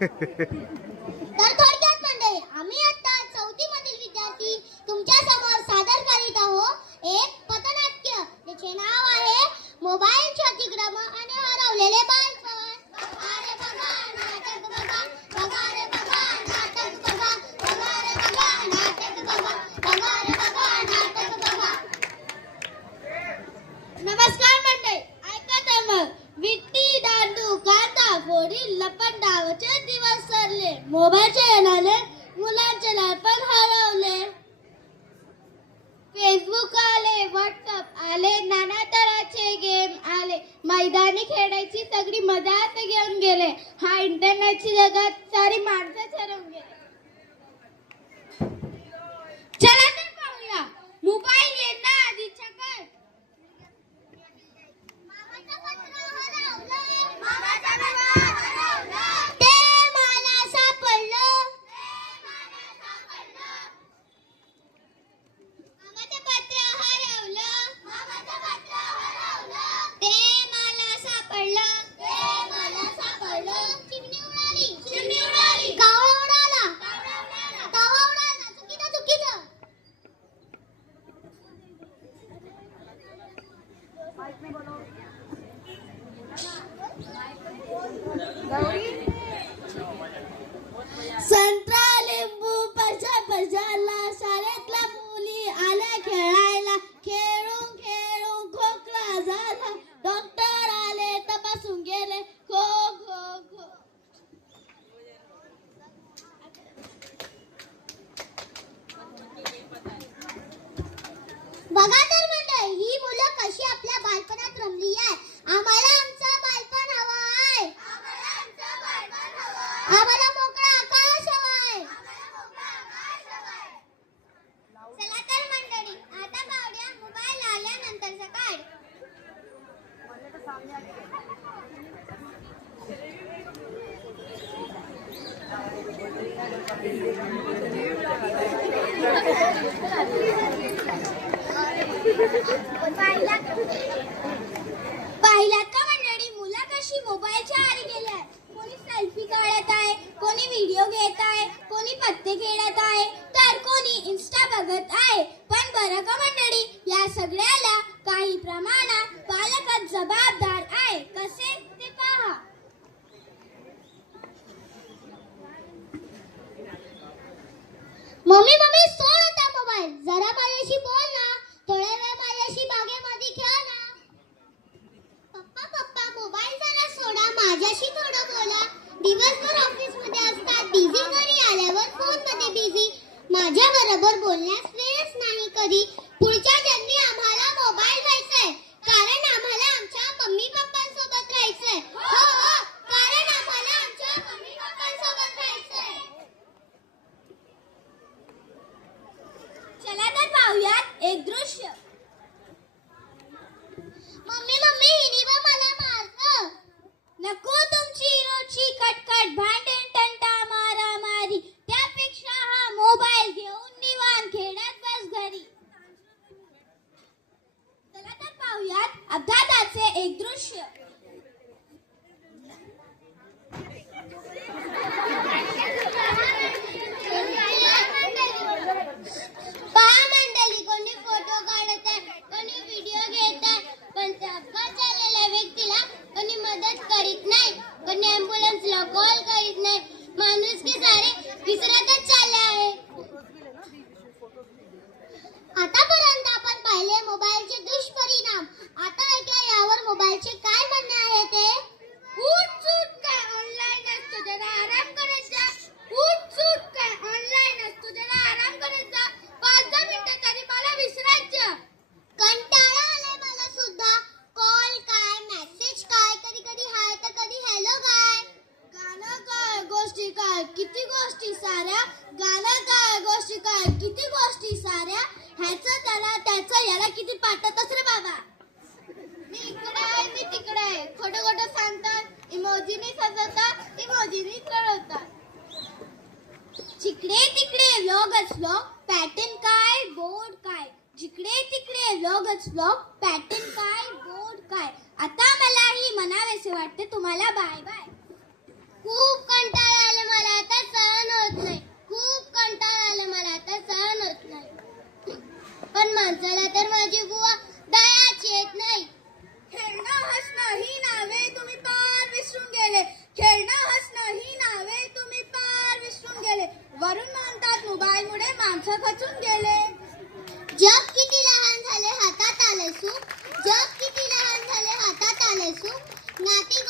तर थोडक्यात मंडळी, आम्ही आता 4थी मधील विद्यार्थी तुमच्या समोर सादर करीत आहोत एक पथनाट्य, त्याचे नाव आहे मोबाईलचे अतिक्रमण आणि हरवलेले बालपण. बघा रे बघा नाटक बघा, बघा रे बघा नाटक बघा, बघा रे बघा नाटक बघा, बघा रे बघा नाटक बघा. नमस्कार मंडळी, ऐका तर मग. विट्टी दांडू कांदा फोडी लपंडावचे दिवस सरले, मोबाईलचे येणारे मुलांचे लहानपण हरवले. फेसबुक आले, व्हॉट्सअप आले, नाना तऱ्हाचे गेम आले, मैदानी खेळायची सगळी मजाच घेऊन गेले. हा इंटरनेटची जगात सारी माणसं ठरवून गेले. चला तर पाहूया मोबाईल येण्याआधीच्या काळ. ते मला सापडलं, मामाचं पत्र हरवलं, ते मला सापडलं, चिमणी उडाली, कावळा उडाला, चुकीचं. संत्रा लिंबू पशाला, शाळेतल्या मुली आल्या खेळायला, खेळून खेळून खोकला झाला, डॉक्टर आले तपासून गेले, खो खो खो. बघा तर मंडळी, ही मुलं कशी आपल्या बालपणात रमली आहे. आम्हाला आमचं बालपण हवं आहे, आम्हाला मोकळं आकाश हवंय. चला तर मंडळी, आता पाहूया मोबाईल आल्यानंतरचा काळ. पाहिलात का मंडळी, मुलं कशी मोबाईलच्या आहारी गेल्यात. कोणी सेल्फी काढत आहे, कोणी व्हिडिओ घेत आहे, कोणी पत्ते खेळत आहे, तर कोणी इन्स्टा बघत आहे. पण बरं का मंडळी, या सगळ्याला काही प्रमाणात पालकच जबाबदार आहे. कसे ते पहा. मम्मी सोड आता मोबाईल, जरा माझ्याशी बोल ना, थोड्या वेळ माझ्याशी बागेमध्ये खेळ ना. पप्पा मोबाईल जरा सोडा, माझ्याशी थोडं बोला. दिवसभर ऑफिस मध्ये असतात बिझी, घरी आल्यावर फोन मध्ये बिझी, माझ्या बरोबर बोलण्यास वेळच नाही कधी. पुढच्या जन्मी आम्हाला मोबाईल घ्यायचाय, कारण आम्हाला आमच्या मम्मी पप्पांसोबत राहायचंय. हो कारण आम्हाला आमच्या मम्मी पप्पांसोबत राहायचंय. चला तर पाहूयात एक दृश्य. मम्मी हिनी मला मारतं. नको तुमची रोजची कटकट, भांडण तंटा मारामारी, त्यापेक्षा हा मोबाईल घेऊन निवांत खेळत बस घरी. चला तर पाहूयात अपघाताचे एक दृश्य. पहा मंडळी, कोणी फोटो काढत आहे, कोणी व्हिडिओ घेत आहे, पण अपघात झालेल्या व्यक्तीला कोणी मदत करीत नाही, कोणी ॲम्ब्युलन्सला कॉल करीत नाही. माणुसकी सारे विसरतच चालले आहे. आतापर्यंत आपण पाहिले मोबाईलचे दुष्परिणाम. आता ऐका यावर मोबाईलचे काय म्हणणे आहे ते. उठ काय ऑनलाईन असतो, जरा आराम करत जा. उठ काय ऑनलाईन असतो, जरा आराम करत जा. 5-10 मिनिटं तरी मला विसरायचं. कंटाळा आलाय मला सुद्धा. कॉल काय, मेसेज काय, कधी हाय तर कधी हॅलो काय. गाणं काय, गोष्टी काय, किती गोष्टी साऱ्या. गाणं काय, गोष्टी काय, किती गोष्टी साऱ्या. ह्याचं त्याला, त्याचं याला किती पाठवतच रे बाबा. मी इकडे आहे, मी तिकडे आहे. खोटं सांगतात, इमोजीनी सजवतात, इमोजीनी चढवतात. जिकडे तिकडे लोगच लोग, पॅटर्न काय, बोर्ड काय. जिकडे तिकडे लोगच लोग, पॅटर्न काय, बोर्ड काय. आता मलाही म्हणावेसे वाटते तुम्हाला बाय बाय. खूप कंटाळा आला. माणसाला तर माझी बुवा दयाच येत नाही. खेळणं हसणं ही नावे तुम्ही पार विसरून गेले. खेळणं हसणं ही नावे तुम्ही पार विसरून गेले. वरून म्हणतात मोबाईलमुळे माणसं खचून गेले. जग किती लहान झाले हातात आले सुख. जग किती लहान झाले हातात आले सुख. नाती